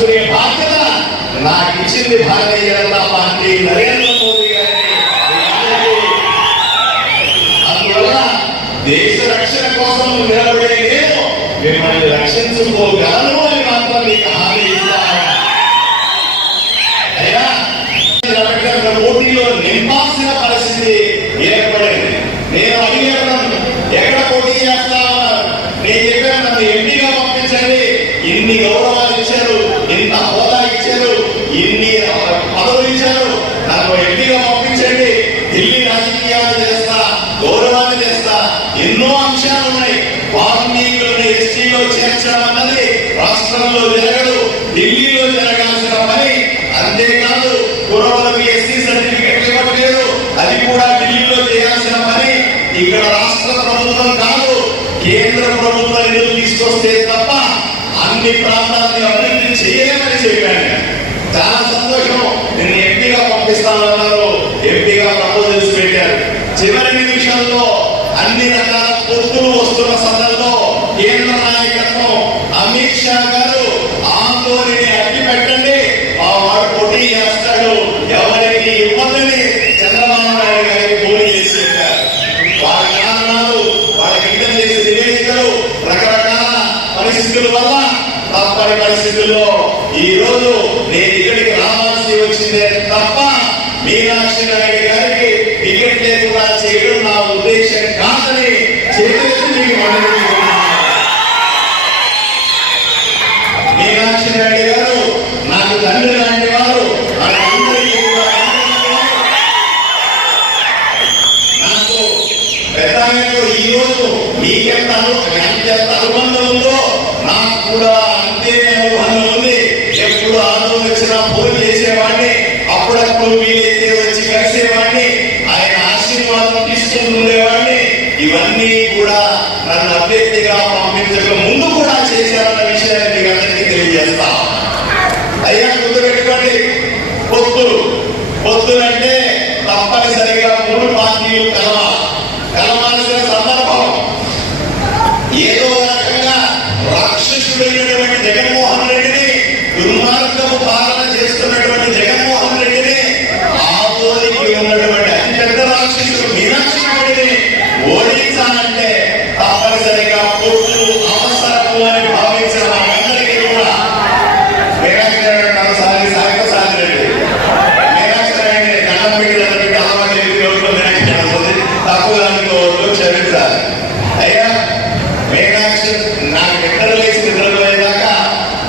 తీసుకునే బాధ్యత నాకు ఇచ్చింది భారతీయ జనతా పార్టీ నరేంద్ర మోదీ గారి. అందువల్ల దేశ రక్షణ కోసం నిలబడే నేను మిమ్మల్ని రక్షించుకోగలను అని మాత్రం మీకు హామీ ఇస్తాను. అయినా పోటీలో నింపాల్సిన అంశాలు ఉన్నాయి వాల్మీకులను ఎస్టీలో చేర్చడం అన్నది రాష్ట్రంలో జరగదు ఢిల్లీలో జరగాల్సిన పని అంతేకాదు కురవులకు ఎస్సీ సర్టిఫికెట్ ఇవ్వట్లేదు. అది కూడా ఢిల్లీలో చేయాల్సిన పని. ఇక్కడ రాష్ట్ర ప్రభుత్వం కాదు కేంద్ర ప్రభుత్వం నిధులు తీసుకొస్తే తప్ప అన్ని ప్రాంతాలను అభివృద్ధి చేయలేమని చెప్పాను చాలా సంతోషం. నేను ఎంపీగా పంపిస్తానన్నారు. ఎంపీగా ప్రపోజల్స్ పెట్టారు. చివరి నిమిషంలో అన్ని రకాల పొత్తులు వస్తున్న సందర్భంలో కేంద్ర నాయకత్వం అమిత్ షా గారు ఫోన్ చేసేవాడిని అప్పుడప్పుడు వీలైతే వచ్చి కలిసేవాడిని ఆయన ఆశీర్వాదం తీసుకుని ఇవన్నీ కూడా నన్ను అభ్యర్థిగా పంపించక ముందు కూడా చేశారన్న విషయాన్ని మీకు అందరికీ తెలియజేస్తా. అయ్యా గుర్తుపెట్టుకోండి. పొత్తులు. పొత్తులంటే తప్పనిసరిగా మూడు పార్టీలు కలవాలి. తప్పనిసరిగా పొత్తులు అవసరము అని భావించిన మనందరికీ కూడా మీనాక్షి రెడ్డి కాదు సారి సాగర సారి రెడ్డి మీనాక్షి రెడ్డి దండం తప్పుగా అనుకోవద్దు క్షమించాలి. అయ్యా మీనాక్షి నాకు నిద్ర లేచి నిద్రపోయేదాకా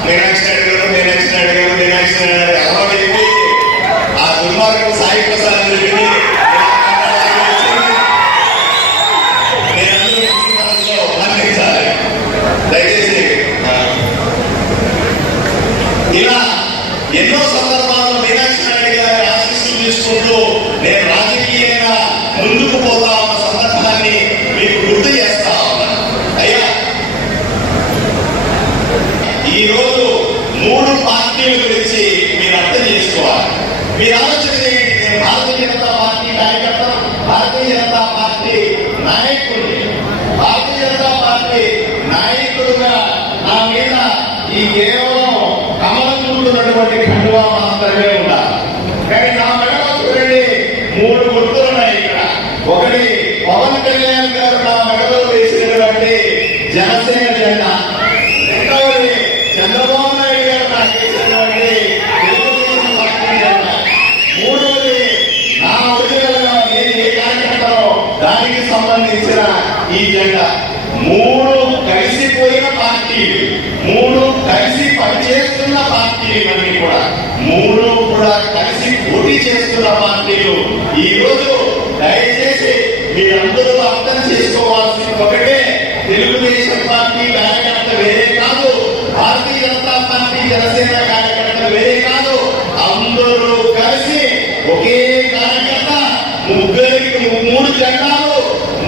మీనాక్షి రెడ్డి గారు మీనాక్షి రెడ్డి గారు అలవాటు అయిపోయి ఆ దుర్మార్గం సాయి ప్రసాద్ రెడ్డిని నేనందరూ ఈ మనసులో మన్నించాలి దయచేసి ఆ, ఇలా ఎన్నో సందర్భాల్లో మీనాక్షి నాయుడు గారి ఆశీస్సులు తీసుకుంటూ నేను రాజకీయంగా ముందుకు పోతా ఉన్న సందర్భాన్ని మీకు గుర్తు చేస్తా ఉన్నా అయ్యా ఈ రోజు మూడు పార్టీల గురించి మీరు అర్థం చేసుకోవాలి మీరు ఆలోచన చేయండి నేను భారతీయ జనతా పార్టీ కార్యకర్తను భారతీయ జనతా పార్టీ నాయకుడిని భారతీయ జనతా పార్టీ నాయకుడుగా నా మీద ఈ కేవలం కమలం చూస్తున్నటువంటి కండువా మాత్రమే ఉండాలి. కానీ నా మెడలో చూడండి మూడు గుర్తులు ఇక్కడ. ఒకటి పవన్ కళ్యాణ్ గారు నా మెడలో వేసినటువంటి జనసేన జెండా రెండవది చంద్రబాబు నాయుడు గారు నాకు వేసినటువంటి తెలుగుదేశం పార్టీ జెండా మూడవది నా ఒరిజినల్గా నేను ఏ కార్యకర్తనో దానికి సంబంధించిన ఈ జెండా మూడు కలిసిపోయిన పార్టీలు మూడు కలిసి పనిచేస్తున్న పార్టీలు ఇవన్నీ కూడా మూడు కూడా కలిసి పోటీ చేస్తున్న పార్టీలు. ఈ రోజు దయచేసి మీరందరూ అర్థం చేసుకోవాల్సింది ఒకటే తెలుగుదేశం పార్టీ కార్యకర్త వేరే కాదు భారతీయ జనతా పార్టీ జనసేన కార్యకర్త వేరే కాదు. అందరూ కలిసి ఒకే కార్యకర్త ముగ్గురికి మూడు జెండాలు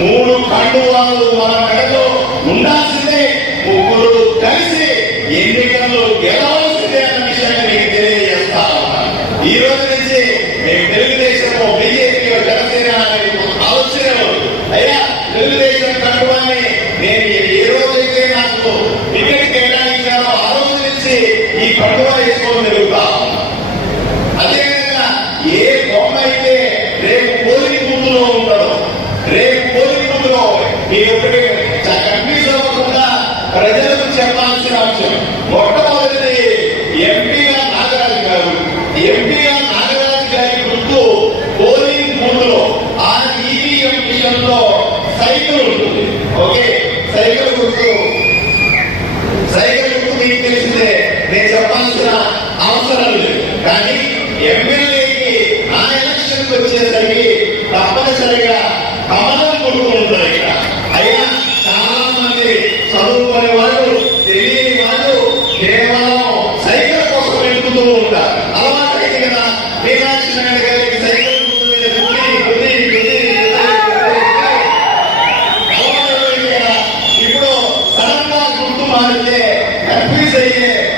మూడు కండువా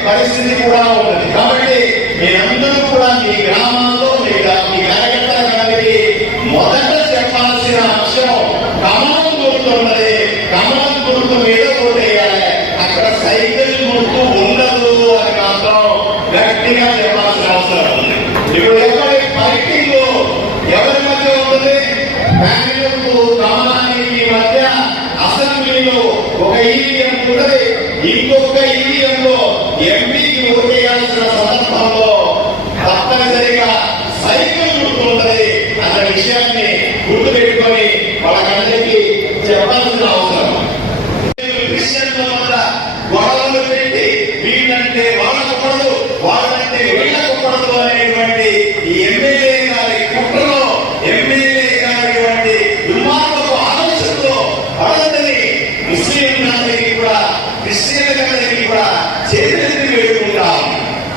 పరిస్థితి కూడా ఉన్నది. కాబట్టి ఎవరికి అవసరం విషయంలో కూడా గొడవలు పెట్టి వీళ్ళంటే వాళ్ళకూడదు వాళ్ళంటే ఈ ఎమ్మెల్యే గారి కుట్రలో ఎమ్మెల్యే గారి దుర్మార్గపు ఆలోచనతో వాళ్ళందరినీ ముస్లింలందరికీ కూడా క్రిస్టియన్లందరికీ కూడా చేతులెత్తి వేడుకుంటాం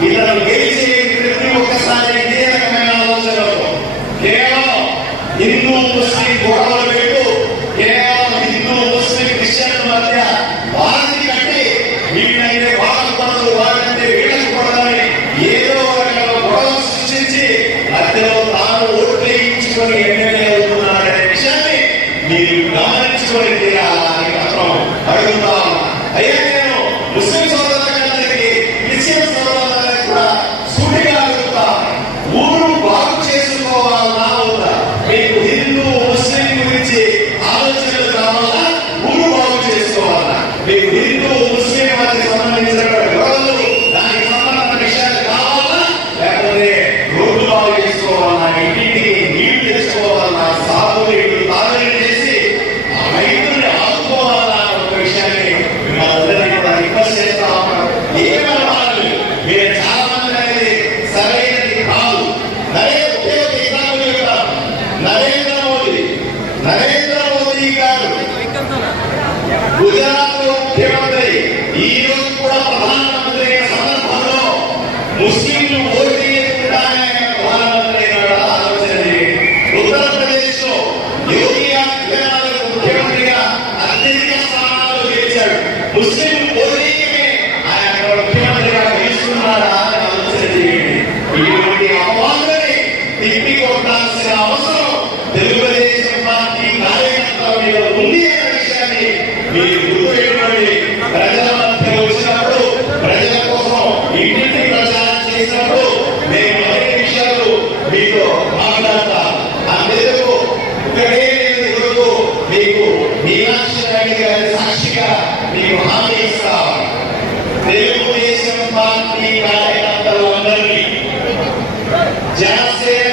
ఇతను గెలిచేటువంటి ఒక్కసారి నేర్చుకొని ఏమేమి చదువుకున్నారనే విషయాన్ని మీరు గమనించుకొని తీరాలని అయ్యా ఉంది అనే విషయాన్ని మీరు గుర్తు పెట్టుకోండి ప్రజల మధ్యలో వచ్చినప్పుడు ప్రజల కోసం ఇంటింటి ప్రచారం చేసినప్పుడు నేను అనేక విషయాలు మీతో జనసేన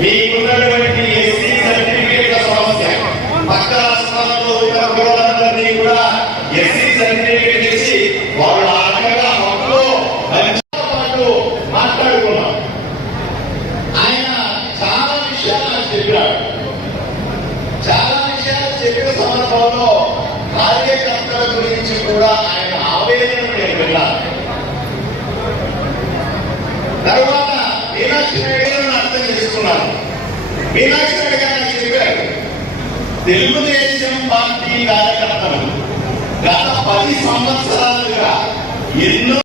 మీకున్నటువంటి కూడా ఎస్సీ సర్టిఫికేట్ ఇచ్చి వాళ్ళ ఆటగా హక్కులో పాటు మాట్లాడుకున్నాం. ఆయన చాలా విషయాలు చెప్పాడు. చాలా విషయాలు చెప్పిన సందర్భంలో కార్యకర్తల గురించి కూడా మీనాక్షి రెడ్డి పార్టీ కార్యకర్తలు గత పది సంవత్సరాలుగా ఎన్నో